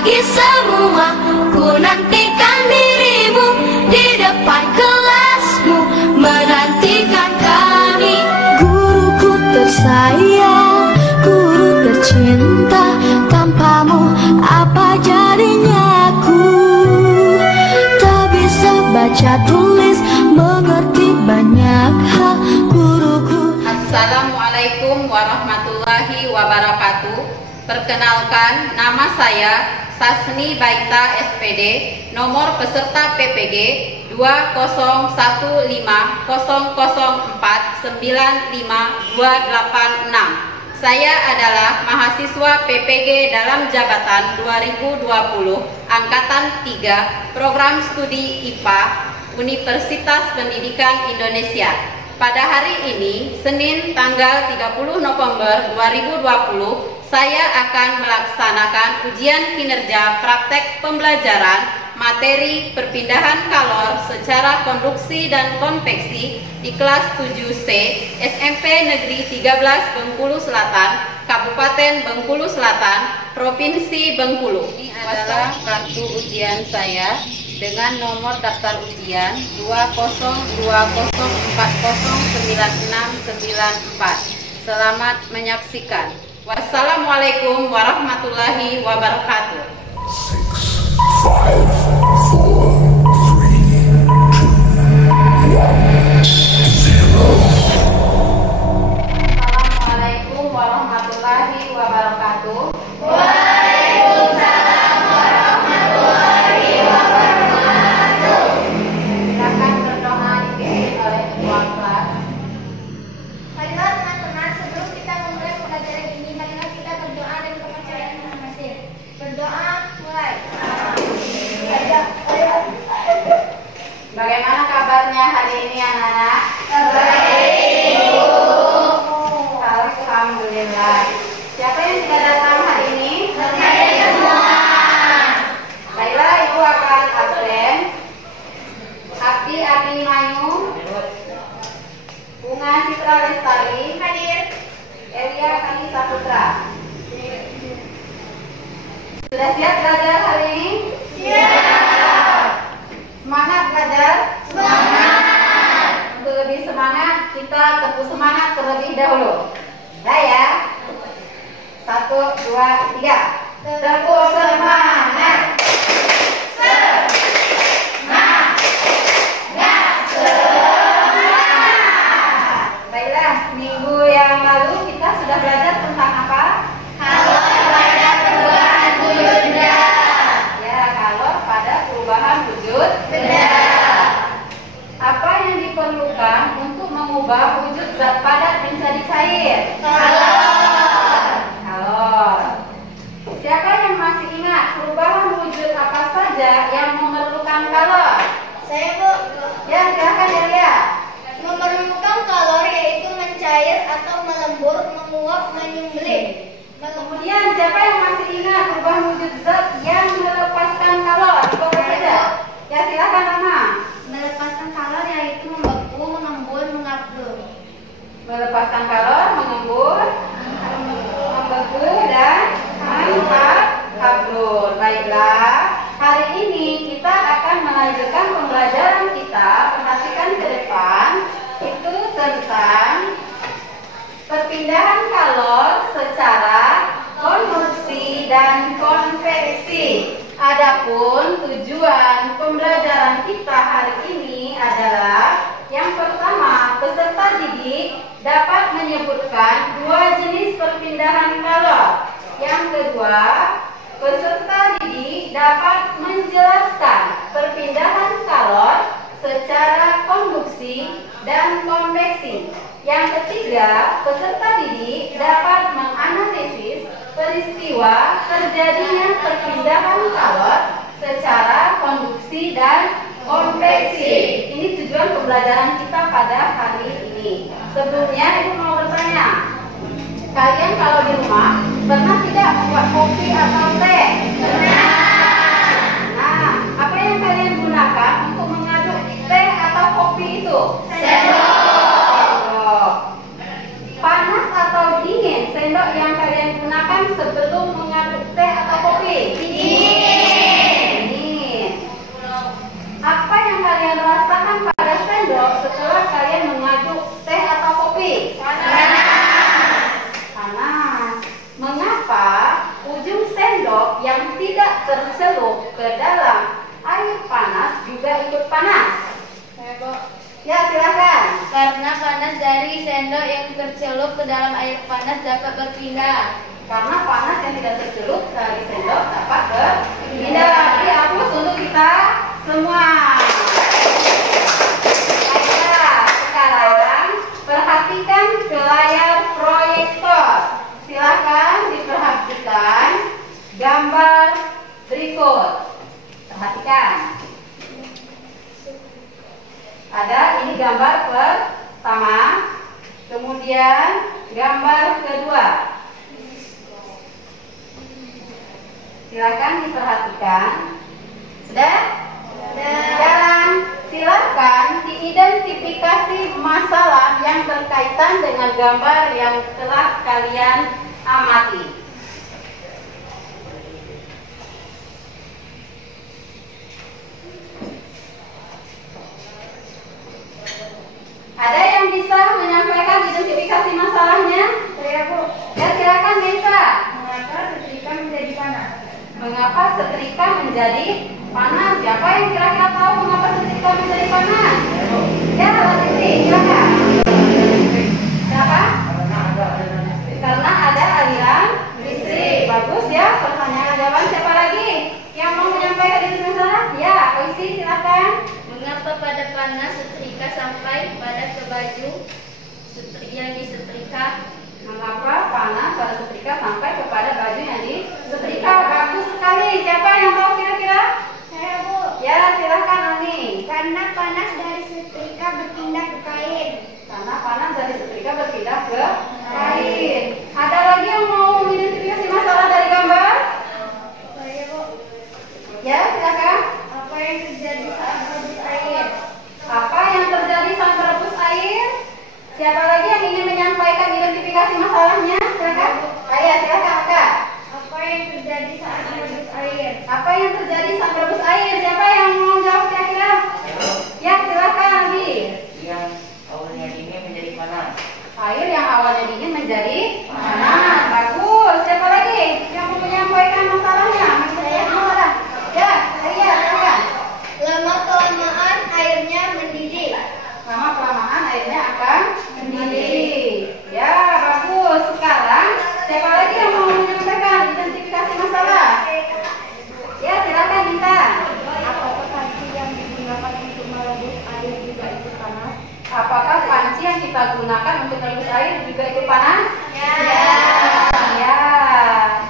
pagi semua, ku nantikan dirimu di depan kelasmu, menantikan kami. Guruku tersayang, guru tercinta, tanpamu apa jadinya aku? Tak bisa baca tulis, mengerti banyak hal, guruku. Assalamualaikum warahmatullahi wabarakatuh. Perkenalkan, nama saya Sasni Baita SPD, nomor peserta PPG 2015004952286. Saya adalah mahasiswa PPG dalam jabatan 2020 Angkatan 3 Program Studi IPA Universitas Pendidikan Indonesia. Pada hari ini, Senin tanggal 30 November 2020, saya akan melaksanakan ujian kinerja praktek pembelajaran materi perpindahan kalor secara konduksi dan konveksi di kelas 7C SMP Negeri 13 Bengkulu Selatan, Kabupaten Bengkulu Selatan, Provinsi Bengkulu. Ini adalah kartu ujian saya dengan nomor daftar ujian 20204096994. Selamat menyaksikan. Wassalamualaikum warahmatullahi wabarakatuh. 6, 5, 4, 3, 2, 1, 0. Assalamualaikum warahmatullahi wabarakatuh. Waalaikumsalam warahmatullahi wabarakatuh. Silakan berdoa dipimpin oleh ketua kelas. Marilah teman-teman, sebelum kita memulai pembelajaran ini, marilah kita berdoa dan kepercayaan masing-masing. Berdoa, mulai. Bagaimana kabarnya hari ini anak-anak? Baik, Bu. Alhamdulillah. Siapa yang tidak datang hari ini? Saya semua. Baiklah, Ibu akan absen. Abdi Mayu, Bunga Citra Lestari, Hadir. Elia Kani Saputra. Sudah siap belajar hari ini? Siap. Semangat belajar? Semangat. Untuk lebih semangat, kita tepuk semangat terlebih dahulu. Dah ya. 1, 2, 3. Tepuk semangat. Baiklah, minggu yang lalu kita sudah belajar tentang apa? Kalor pada perubahan wujud benda. Ya, kalor pada perubahan wujud Benda. Apa yang diperlukan untuk mengubah wujud zat padat menjadi cair? Kalor. Kalor. Siapa yang masih ingat perubahan wujud apa saja yang memerlukan kalor? Saya, Bu. Ya, silakan ya, Lia. Memerlukan kalor yaitu mencair atau melembur, menguap, menyembelih. Kemudian siapa yang masih ingat perubahan wujud zat yang melepaskan kalor? Apa saja? Ya, silakan Mama. Melepaskan kalor yaitu membeku, mengembun, mengabdul. Melepaskan kalor, mengembur, membeku dan mengabdul. Baiklah, hari ini kita akan melanjutkan pembelajaran kita. Perhatikan ke depan, itu tentang perpindahan kalor secara konduksi dan konveksi. Adapun tujuan pembelajaran kita hari ini adalah yang pertama, peserta didik dapat menyebutkan 2 jenis perpindahan kalor. Yang kedua, peserta didik dapat menjelaskan perpindahan kalor secara konduksi dan konveksi. Yang ketiga, peserta didik dapat menganalisis peristiwa terjadinya perpindahan kalor secara konduksi dan konveksi. Ini tujuan pembelajaran kita pada hari ini. Sebelumnya, Ibu mau bertanya, kalian kalau di rumah pernah tidak buat kopi atau teh? Pernah. Nah, apa yang kalian gunakan untuk mengaduk teh atau kopi itu? Sendok. Panas atau dingin sendok yang kalian gunakan sebelum mengaduk teh atau kopi? Dingin. tercelup ke dalam air panas juga ikut panas? Ya, silakan. Karena panas dari sendok yang tercelup ke dalam air panas dapat berpindah. Karena panas yang tidak tercelup dari sendok dapat berpindah. Dihapus untuk kita semua. Baiklah, sekarang perhatikan ke layar proyektor. Silakan diperhatikan gambar berikut. Perhatikan. Ada ini gambar pertama, kemudian gambar kedua. Silakan diperhatikan. Sudah? Sekarang silakan diidentifikasi masalah yang berkaitan dengan gambar yang telah kalian amati. Ada yang bisa menyampaikan identifikasi masalahnya? Saya, Bu. Ya, silakan Nisa. Mengapa setrika menjadi panas? Mengapa setrika menjadi panas? Siapa yang kira-kira tahu mengapa setrika menjadi panas? Ya, Latiti, silakan. Siapa? Karena ada aliran listrik. Bagus ya, pertanyaan jawaban. Siapa lagi yang mau menyampaikan itu masalah? Ya, Oisi, silakan. Mengapa pada panas setrika sampai pada ke baju yang disetrika? Mengapa panas pada setrika sampai kepada baju yang disetrika? Bagus sekali. Siapa yang tahu kira-kira? Saya, Bu. Ya, silakan Ani. Karena panas dari setrika berpindah ke kain. Karena panas dari setrika berpindah ke kain. Ada lagi yang mau mengidentifikasi masalah dari gambar? Saya, Bu. Ya, silakan. Apa yang terjadi saat merebus air? Apa yang terjadi saat merebus air? Siapa lagi yang ingin menyampaikan identifikasi masalahnya? Silakan. Ayah, silakan Kak. Apa yang terjadi saat merebus air? Apa yang terjadi saat merebus air? Siapa yang mau jawab kira-kira? Ya, silakan Abi. Yang awalnya dingin menjadi panas. Air yang awalnya dingin menjadi panas. Bagus. Siapa lagi yang mau menyampaikan masalahnya? Saya masalah. Ya, saya silakan. Lama-kelamaan airnya mendidih. Lama-kelamaan airnya akan mendidih. Ya, bagus. Sekarang siapa lagi yang mau menyampaikan identifikasi masalah? Ya, silakan Dinta. Apakah panci yang digunakan untuk merebus air juga ikut panas? Apakah panci yang kita gunakan untuk merebus air juga ikut panas? Ya. Ya.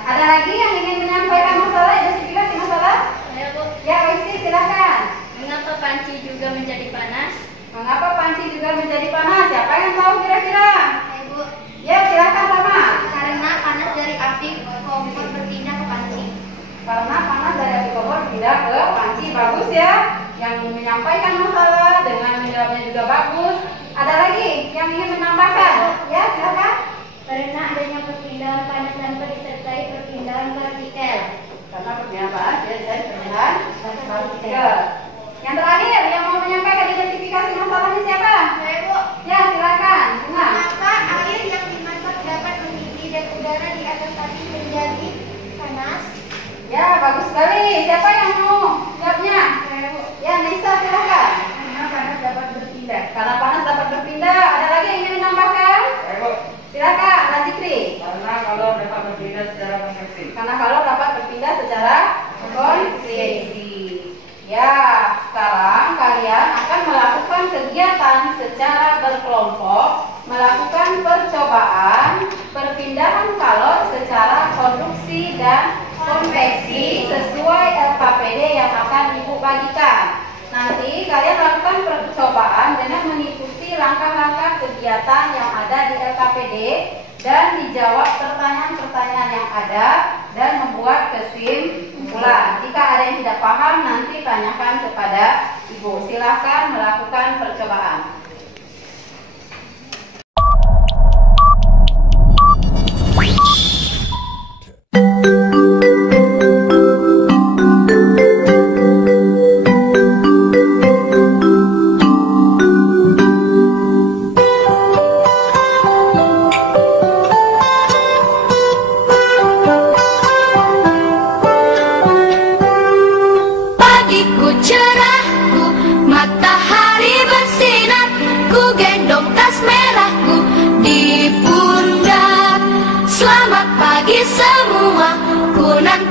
Ada lagi yang ingin menyampaikan masalah, identifikasi masalah? Saya, Bu. Ya, Wisi, silakan. Mengapa panci juga menjadi panas? Mengapa panci juga menjadi panas? Siapa yang tahu kira-kira? Saya, Bu. Ya, silakan Rama. Karena panas dari api kompor berpindah ke panci. Karena panas dari api kompor pindah ke panci. Bagus ya. Yang menyampaikan masalah dengan menjawabnya juga bagus. Ada lagi yang ingin menambahkan? Ya, silakan. Karena adanya perpindahan panas tanpa disertai perpindahan partikel. Karena perpindahan panas dari perpindahan partikel. Yang terakhir yang mau menyampaikan identifikasi masalahnya siapa? Saya, Bu. Ya, silakan. Bunga. Mengapa air yang dimasak dapat mendidih dan udara di atas api menjadi panas? Ya, bagus sekali. Siapa yang mau jawabnya? Saya, Bu. Ya, Nisa, silakan. Karena panas dapat berpindah. Karena panas dapat berpindah. Ada lagi yang ingin menambahkan? Ayo, Silakan, Razikri. karena kalau dapat berpindah secara konveksi. Karena kalau dapat berpindah secara konveksi. Ya, sekarang kalian akan melakukan kegiatan secara berkelompok, melakukan percobaan perpindahan kalor secara konduksi dan konveksi sesuai LKPD yang akan Ibu bagikan. Nanti kalian lakukan percobaan dengan mengikuti langkah-langkah kegiatan yang ada di LKPD dan dijawab pertanyaan-pertanyaan yang ada dan membuat kesimpulan. Jika ada yang tidak paham, nanti tanyakan kepada Ibu. Silahkan melakukan percobaan.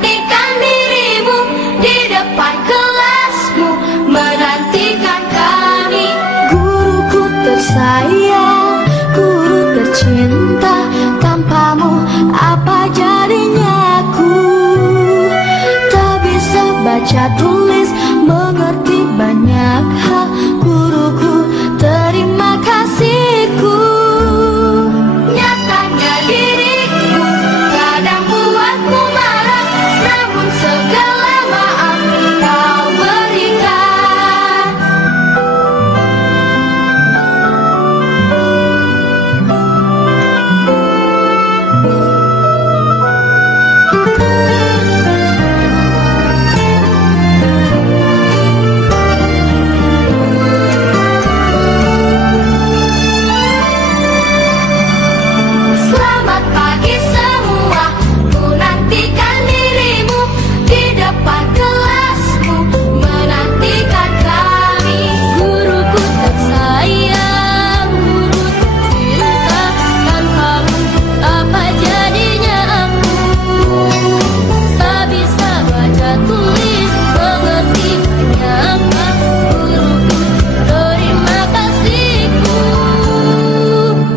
menantikan dirimu di depan kelasmu, menantikan kami. Guruku tersayang, guru tercinta, tanpamu apa jadinya aku? Tak bisa baca tulis, mengerti banyak hal. Guruku, terima kasihku. Nyatanya diriku kadang buatmu marah, namun segala maaf kau berikan. Selamat pagi semua, ku nantikan dirimu di depan kelasmu, menantikan kami. Guruku tersayang, guru tercinta, tanpamu apa jadinya aku? Tak bisa baca tulis, mengerti banyak hal. Guruku, terima kasihku.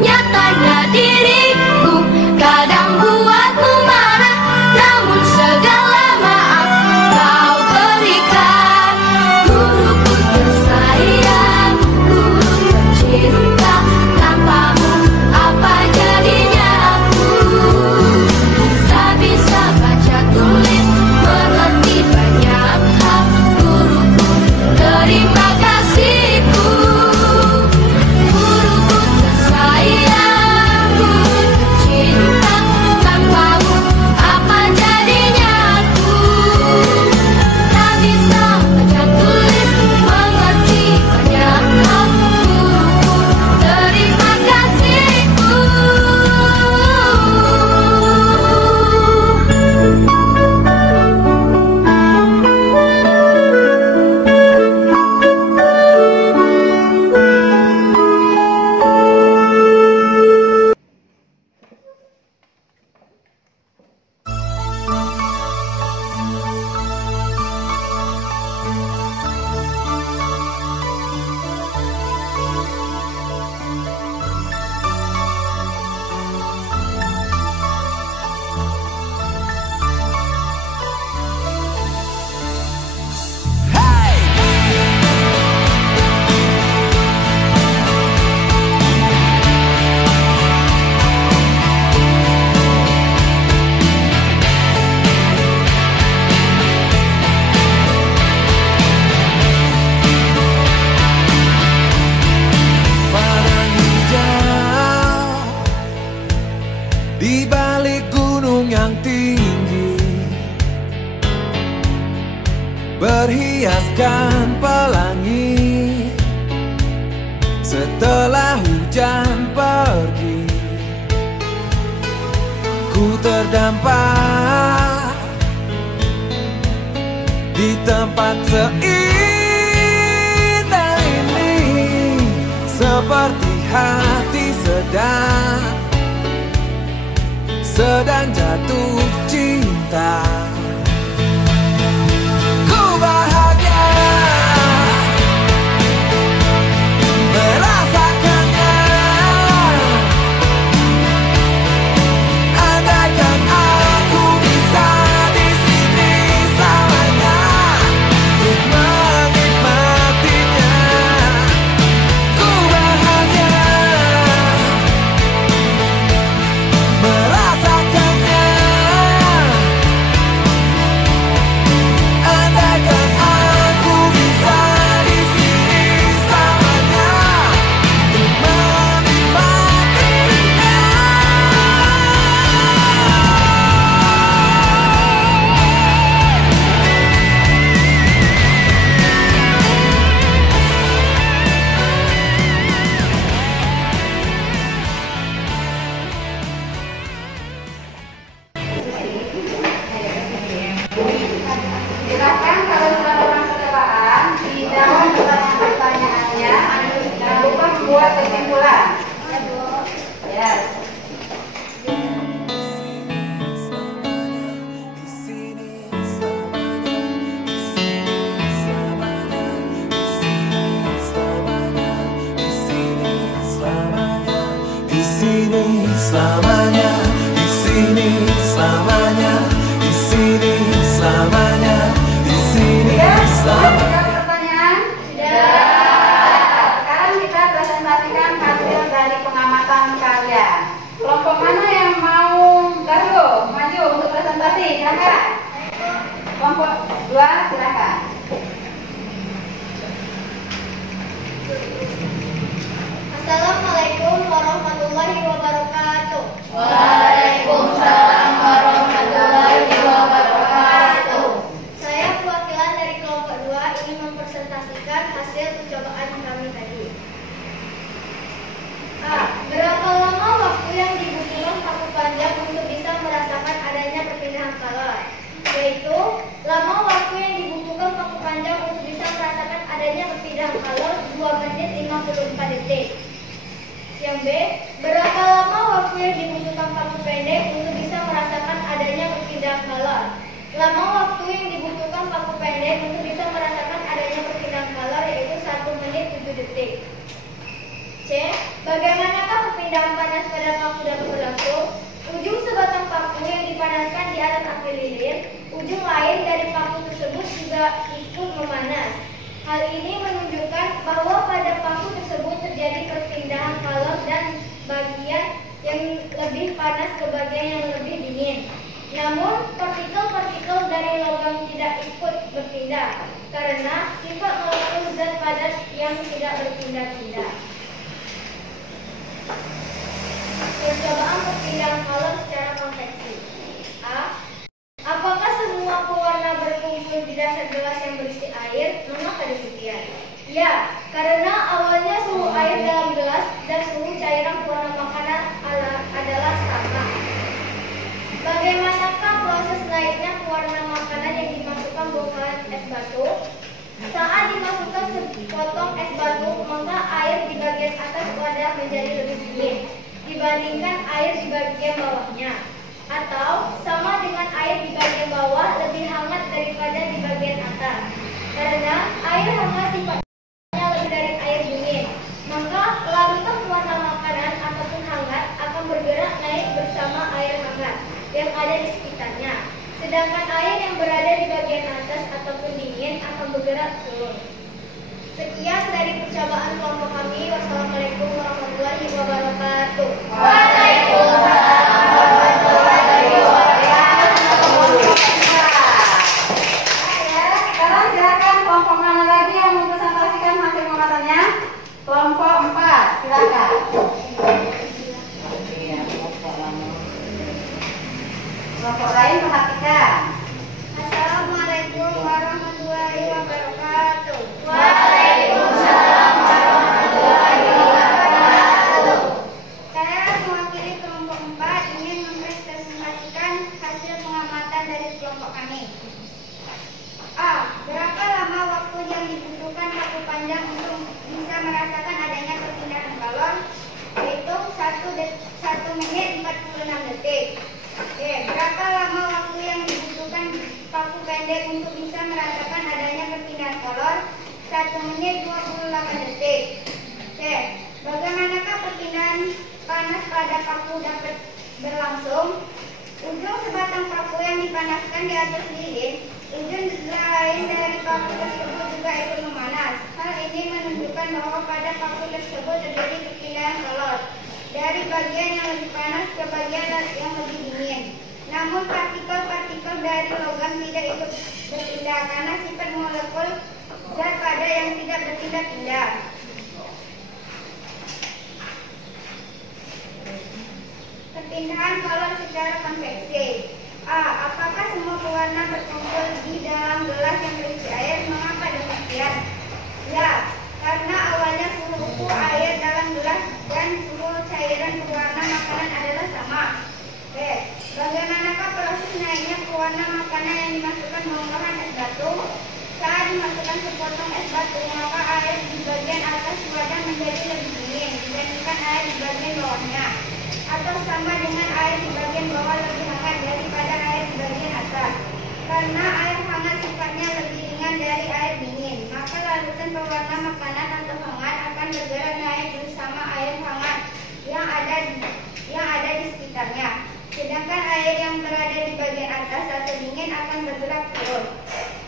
Nyatanya diriku kadang buatmu marah, namun segala maaf kau berikan. Guruku tersayang, guru tercinta, tanpamu apa jadinya aku? Tak bisa baca tulis, mengerti banyak hal. Guruku, terima kasihku. Guruku tersayang, guru tercinta, tanpamu apa jadinya aku? Tak bisa baca tulis, mengerti banyak hal. Guruku, terima kasihku. Padang hijau di balik gunung yang tinggi, berhiaskan pelangi. Setelah hujan pergi, ku terdampar di tempat seindah ini, seperti hati sedang jatuh cinta. Ku bahagia merasakannya. Andaikan aku bisa di sini selamanya untuk menikmatinya. Ku bahagia merasakannya. sini selamanya, di sini selamanya, di sini selamanya, di sini selamanya. Ada pertanyaan? Sekarang kita presentasikan hasil dari pengamatan kalian. Kelompok mana yang mau dahulu maju untuk presentasi? Silakan. Kelompok 2 silakan. Assalamualaikum warahmatullahi wabarakatuh. Waalaikumsalam warahmatullahi wabarakatuh. Saya perwakilan dari kelompok 2 ingin mempresentasikan hasil percobaan kami tadi. Berapa lama waktu yang dibutuhkan paku panjang untuk bisa merasakan adanya perpindahan kalor? Yaitu, lama waktu yang dibutuhkan paku panjang untuk bisa merasakan adanya perpindahan kalor 2 menit 54 detik. Yang B, berapa lama waktu yang dibutuhkan paku pendek untuk bisa merasakan adanya perpindahan kalor? Lama waktu yang dibutuhkan paku pendek untuk bisa merasakan adanya perpindahan kalor yaitu 1 menit 7 detik. C, bagaimanakah perpindahan panas pada paku dapat berlangsung? Ujung sebatang paku yang dipanaskan di atas api lilin, ujung lain dari paku tersebut juga ikut memanas. Hal ini menunjukkan bahwa pada paku tersebut terjadi perpindahan kalor dan bagian yang lebih panas ke bagian yang lebih dingin. Namun, partikel-partikel dari logam tidak ikut berpindah karena sifat molekul zat padat yang tidak berpindah-pindah. Percobaan perpindahan kalor secara konveksi. A. Apakah semua pewarna berkumpul di dasar gelas yang berisi air? Mengapa demikian? Ya, karena awalnya suhu air dalam gelas dan suhu cairan pewarna makanan adalah sama. Bagaimanakah proses naiknya pewarna makanan yang dimasukkan bongkahan es batu? Saat dimasukkan sepotong es batu, maka air di bagian atas wadah menjadi lebih dingin dibandingkan air di bagian bawahnya. Atau sama dengan air di bagian bawah lebih hangat daripada di bagian atas. Karena air hangat sifatnya lebih dari air dingin, maka larutan pewarna makanan ataupun hangat akan bergerak naik bersama air hangat yang ada di sekitarnya. Sedangkan air yang berada di bagian atas ataupun dingin akan bergerak turun. Sekian dari percobaan kelompok kami. Wassalamualaikum warahmatullahi wabarakatuh. Waalaikumsalam warahmatullahi wabarakatuh. Sekarang silakan kelompok mana lagi yang mempresentasikan hasil pengamatannya? Kelompok 4 silakan. Kelompok lain perhatikan. Assalamualaikum warahmatullahi wabarakatuh. Waalaikumsalam warahmatullahi wabarakatuh. Saya mewakili kelompok 4 ingin mempresentasikan hasil pengamatan dari kelompok kami. A. Berapa lama waktu yang dibutuhkan paku panjang untuk bisa merasakan adanya perpindahan kalor? Yaitu 1 menit 46 detik. B. Berapa lama waktu yang dibutuhkan paku pendek untuk bisa merasakan adanya perpindahan kalor? 1 menit 28 detik. C. Bagaimanakah perpindahan panas pada paku dapat berlangsung? Ujung sebatang paku yang dipanaskan di atas lilin, ujung lain dari paku tersebut juga ikut memanas. Hal ini menunjukkan bahwa pada paku tersebut terjadi perpindahan kalor dari bagian yang lebih panas ke bagian yang lebih dingin. Namun partikel-partikel dari logam tidak ikut berpindah karena sifat molekul zat pada yang tidak berpindah-pindah. Perpindahan kalor secara konveksi. A. Apakah semua pewarna berkumpul di dalam gelas yang berisi air? Mengapa demikian? Ya, karena awalnya suhu air dalam gelas dan suhu cairan pewarna makanan adalah sama. B. Bagaimanakah proses naiknya pewarna makanan yang dimasukkan bongkahan es batu? Saat dimasukkan sepotong es batu, maka air di bagian atas wadah menjadi lebih dingin dibandingkan air di bagian bawahnya. Atau sama dengan air di bagian bawah lebih hangat daripada air di bagian atas. Karena air hangat sifatnya lebih ringan dari air dingin, maka larutan pewarna makanan atau hangat akan bergerak naik bersama air hangat yang air yang berada di bagian atas atau dingin akan bergerak turun.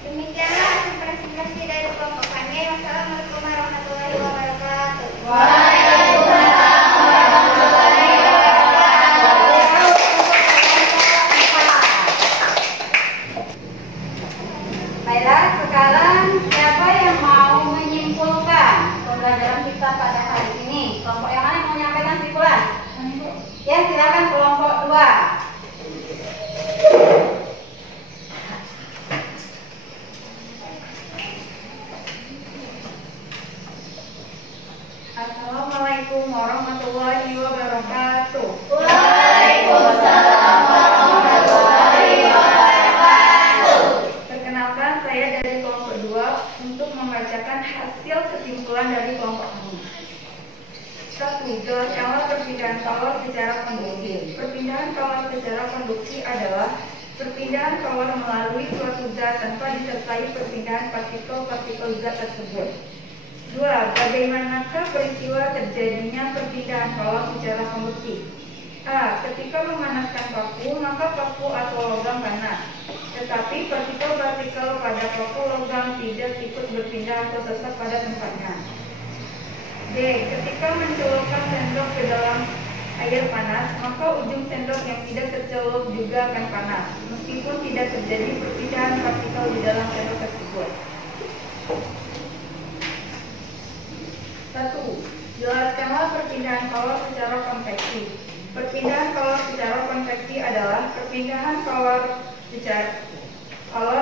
Demikianlah hasil presentasi dari kelompok kami. Wassalamualaikum warahmatullahi wabarakatuh. Baiklah, sekarang siapa yang mau menyimpulkan pembelajaran kita pada hari ini? Kelompok yang mana yang mau menyampaikan kesimpulan? Ya, silakan kelompok 2. Assalamualaikum warahmatullahi wabarakatuh. Waalaikumsalam warahmatullahi wabarakatuh. Perkenalkan, saya dari kelompok 2 untuk membacakan hasil kesimpulan dari kelompok kami. 1. Jelaskanlah perpindahan kalor secara konduksi. Perpindahan kalor secara konduksi adalah perpindahan kalor melalui suatu zat tanpa disertai perpindahan partikel-partikel zat tersebut. 2. Bagaimanakah peristiwa terjadinya perpindahan kalor secara konduksi? A. Ketika memanaskan paku, maka paku atau logam panas. Tetapi partikel-partikel pada paku logam tidak ikut berpindah atau tetap pada tempatnya. B. Ketika mencelupkan sendok ke dalam air panas, maka ujung sendok yang tidak tercelup juga akan panas, meskipun tidak terjadi perpindahan partikel di dalam sendok tersebut. 1. Jelaskanlah perpindahan kalor secara konveksi. Perpindahan kalor secara konveksi adalah perpindahan kalor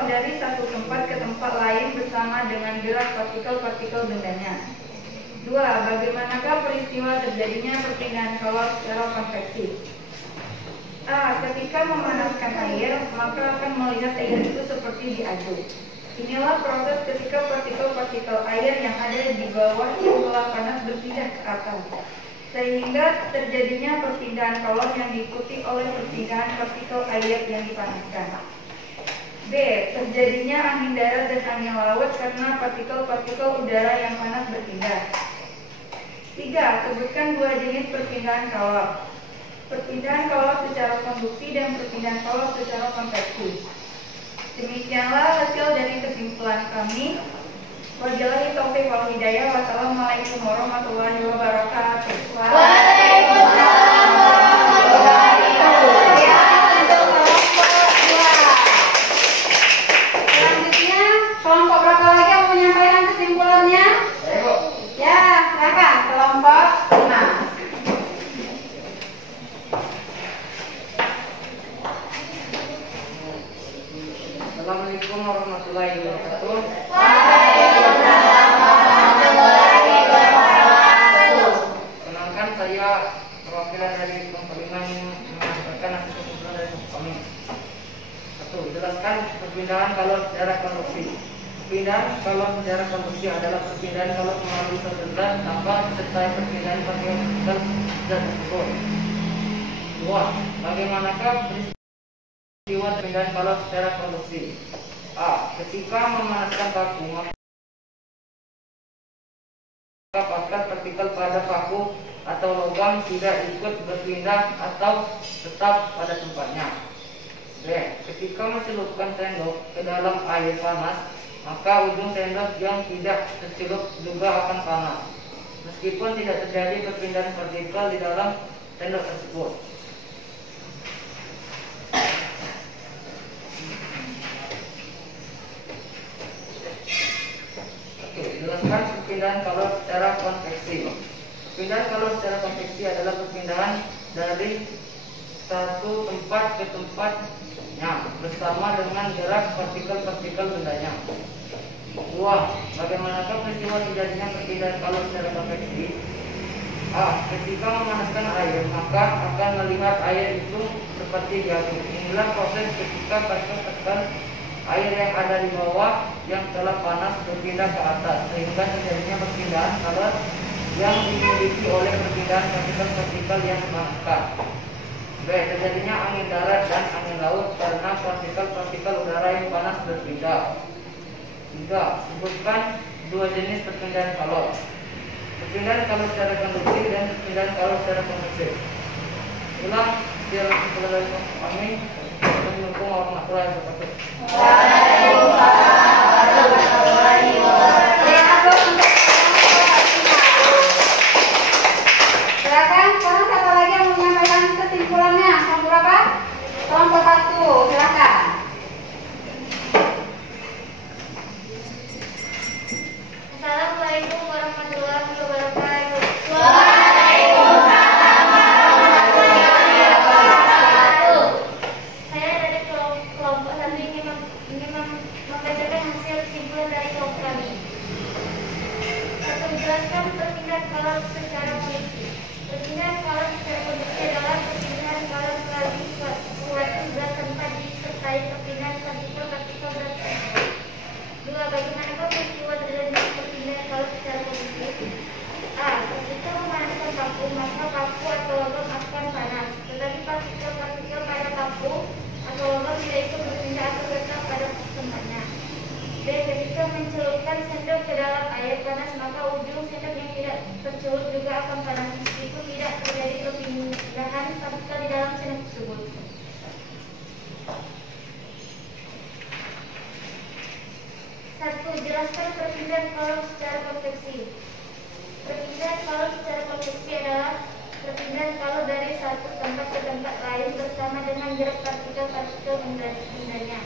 dari satu tempat ke tempat lain bersama dengan gerak partikel-partikel bendanya. 2. Bagaimanakah peristiwa terjadinya perpindahan kalor secara konveksi? A. Ketika memanaskan air, maka akan melihat air itu seperti diaduk. Inilah proses ketika partikel-partikel air yang ada di bawah yang telah panas berpindah ke atas, sehingga terjadinya perpindahan kalor yang diikuti oleh perpindahan partikel air yang dipanaskan. B. Terjadinya angin darat dan angin laut karena partikel-partikel udara yang panas berpindah. 3. Sebutkan 2 jenis perpindahan kalor. Perpindahan kalor secara konduksi dan perpindahan kalor secara konveksi. Demikianlah hasil dari kesimpulan kami. Wabillahi taufiq wal hidayah. Wassalamualaikum warahmatullahi wabarakatuh. Waalaikumsalam warahmatullahi wabarakatuh. Ya, untuk kelompok 2. Selanjutnya, kelompok berapa lagi yang mau menyampaikan kesimpulannya? Ya, silakan kelompok 5. Assalamualaikum warahmatullahi wabarakatuh. Waalaikumsalam warahmatullahi wabarakatuh. Kenalkan, saya perwakilan dari kelompok 5 yang menyampaikan hasil kesimpulan dari kelompok kami. 1. Jelaskan perpindahan kalor secara konduksi. Perpindahan kalor secara konduksi adalah perpindahan kalor melalui suatu zat tanpa disertai perpindahan partikel zat tersebut. 2. Bagaimanakah peristiwa perpindahan kalor secara konduksi? A. Ketika memanaskan paku, maka partikel pada paku atau logam tidak ikut berpindah atau tetap pada tempatnya. B. Ketika mencelupkan sendok ke dalam air panas, maka ujung sendok yang tidak tercelup juga akan panas, meskipun tidak terjadi perpindahan partikel di dalam sendok tersebut. Jelaskan perpindahan kalor secara konveksi. Perpindahan kalor secara konveksi adalah perpindahan dari satu tempat ke tempatnya bersama dengan gerak partikel-partikel bendanya. 2. Bagaimanakah peristiwa terjadinya perpindahan kalor secara konveksi? A. Ketika memanaskan air, maka akan melihat air itu seperti diaduk. Inilah proses ketika partikel-partikel air yang ada di bawah yang telah panas berpindah ke atas, sehingga terjadinya perpindahan kalor yang dimiliki oleh perpindahan partikel-partikel yang dipanaskan. B. Terjadinya angin darat dan angin laut karena partikel-partikel udara yang panas berpindah. 3. Sebutkan 2 jenis perpindahan kalor. Perpindahan kalor secara konduksi dan perpindahan kalor secara konveksi. Ulang, Sekian kesimpulan dari kami. Assalamualaikum warahmatullahi wabarakatuh. Silakan, sekarang siapa lagi yang menyampaikan kesimpulannya? Kelompok berapa? Kelompok 1, silakan. Assalamualaikum warahmatullahi wabarakatuh. Saya dari kelompok 1 ingin membacakan hasil kesimpulan dari kelompok kami. Satu, menjelaskan perpindahan kolom secara kondisi. Perpindahan kolom secara kondisi adalah perpindahan kolom melalui suatu berat tempat disertai perpindahan partikel-partikel berat tersebut. 2. Bagaimanakah peristiwa terjadinya perpindahan kolom secara kondisi? A. Ketika memanaskan paku, maka paku atau logam akan panas, tetapi partikel-partikel pada paku atau logam tidak ikut berpindah atau tetap pada tempatnya. B. Ketika mencelupkan sendok ke dalam air panas, maka ujung sendok yang tidak tercelup juga akan panas meskipun tidak terjadi perpindahan partikel di dalam sendok tersebut. 1. Jelaskan perpindahan kolom secara konveksi. Perpindahan kolom secara konveksi adalah perpindahan kolom dari satu tempat ke tempat lain bersama dengan gerak partikel-partikel pindahnya.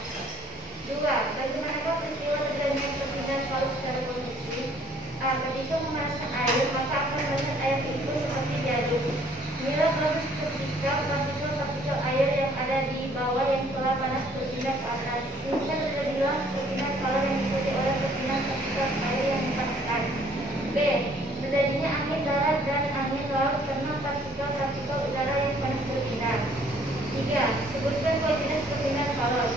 2. Bagaimanakah peristiwa terjadinya perpindahan kolom secara konveksi? A. Ketika memanaskan air, maka akan melihat air itu seperti diaduk. Bila bagus ketika partikel-partikel air yang ada di bawah yang telah panas berpindah ke atas, sehingga terjadilah perpindahan kolom yang diikuti oleh perpindahan partikel air yang dipanaskan. B. Terjadinya angin darat dan angin laut karena partikel-partikel udara yang panas berpindah. 3. Sebutkan dua jenis perpindahan kolom.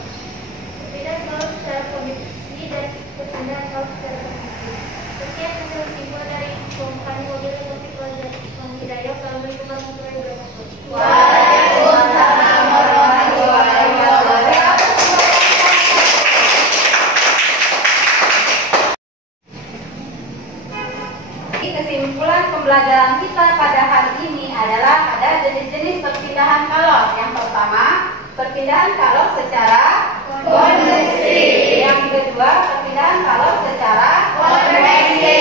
Perpindahan kolom secara konveksi dan perpindahan kolom secara konveksi. Sekian hasil kesimpulan dari kelompok kami. Wabillahi taufiq wal hidayah. Assalamualaikum warahmatullahi wabarakatuh. Waalaikumsalam warahmatullahi wabarakatuh. Kesimpulan pembelajaran kita pada hari ini adalah ada jenis-jenis perpindahan kalor. Yang pertama, perpindahan kalor secara konveksi. Yang kedua, perpindahan kalor secara konveksi.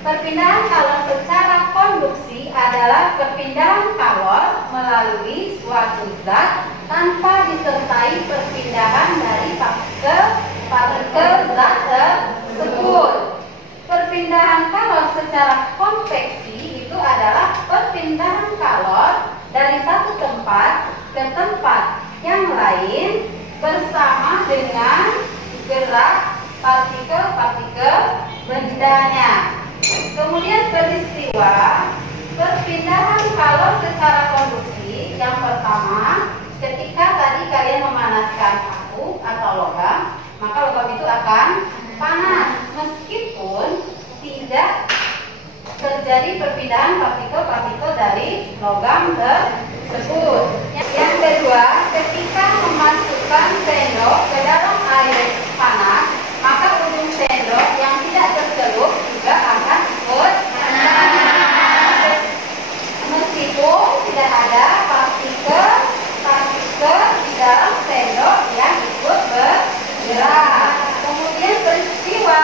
Perpindahan kalor secara konduksi adalah perpindahan kalor melalui suatu zat tanpa disertai perpindahan dari partikel zat tersebut. Perpindahan kalor secara konveksi itu adalah perpindahan kalor dari satu tempat ke tempat yang lain bersama dengan gerak partikel-partikel bendanya. Kemudian peristiwa perpindahan kalor secara konduksi yang pertama, ketika tadi kalian memanaskan paku atau logam, maka logam itu akan panas meskipun tidak terjadi perpindahan partikel-partikel dari logam tersebut. Yang kedua, ketika memasukkan sendok ke dalam air panas, maka ujung sendok yang tidak tercelup juga akan ikut panas meskipun tidak ada partikel di dalam sendok yang ikut bergerak. Kemudian peristiwa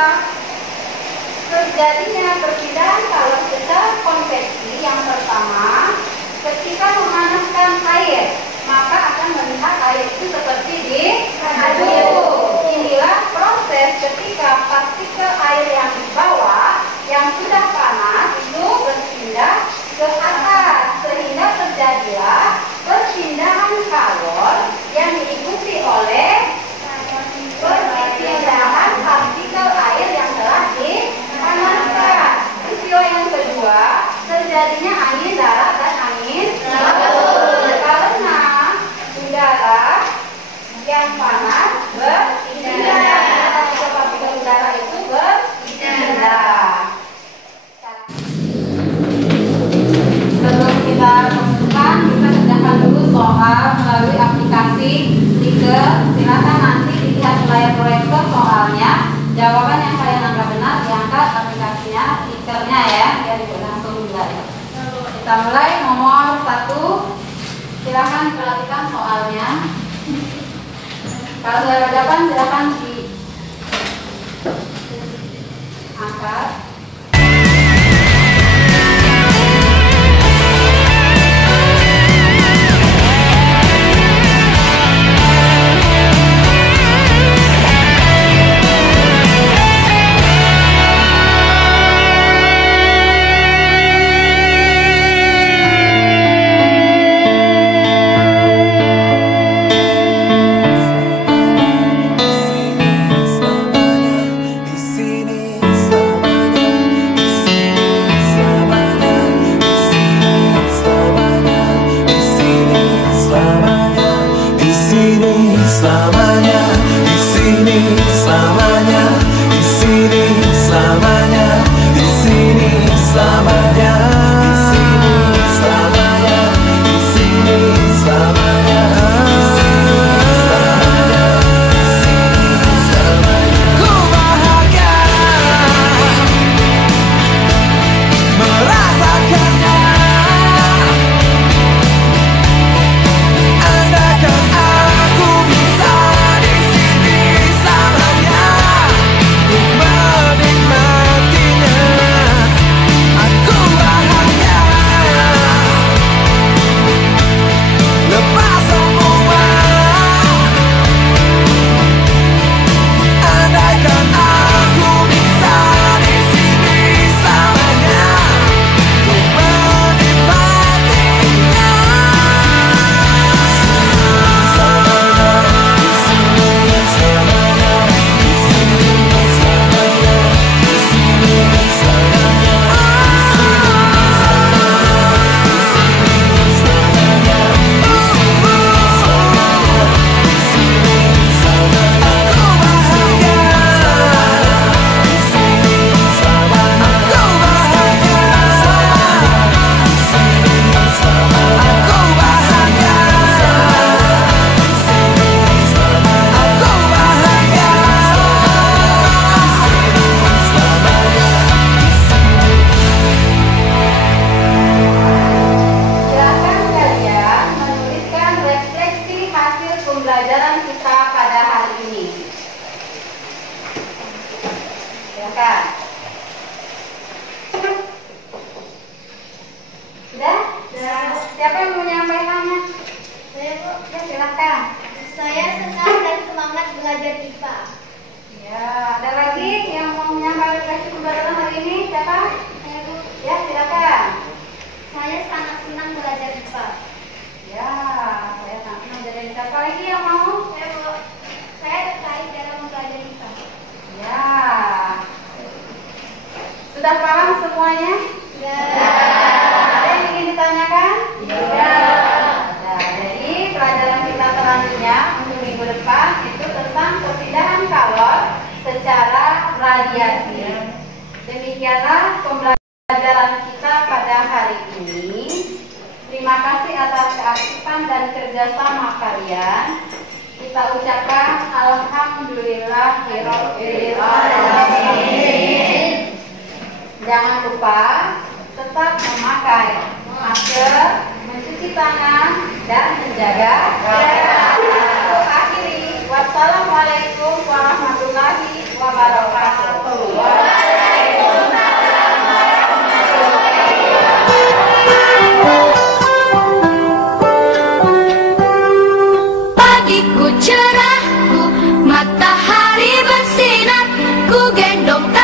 terjadinya perpindahan kalor secara konveksi yang pertama, ketika memanaskan air, maka akan melihat air itu seperti diaduk. Inilah proses ketika partikel air yang di bawah yang sudah panas itu berpindah ke atas, sehingga terjadilah perpindahan kalor yang diikuti oleh perpindahan partikel air yang telah dipanaskan. Peristiwa yang kedua, terjadinya angin darat dan angin laut karena udara yang panas berpindah, partikel udara itu berpindah. Sebelum kita temukan, kita kerjakan dulu soal melalui aplikasi Tiger. Silakan nanti dilihat layar proyektor soalnya. Jawaban yang kalian anggap benar diangkat aplikasinya, Tigernya ya, biar langsung mulai. Kita mulai nomor 1. Silakan perhatikan soalnya. Kalau sudah jawaban silakan diangkat. Sudah paham semuanya? Ya. Ada yang ingin ditanyakan? Ya. Nah, jadi pelajaran kita selanjutnya untuk minggu depan itu tentang perpindahan kalor secara radiasi. Demikianlah pembelajaran kita pada hari ini. Terima kasih atas keaktifan dan kerjasama kalian. Kita ucapkan alhamdulillahirabbil alamin. Jangan lupa tetap memakai masker, mencuci tangan, dan menjaga jarak. Untuk akhiri, wassalamualaikum warahmatullahi wabarakatuh. Pagiku cerahku, matahari bersinar, ku gendong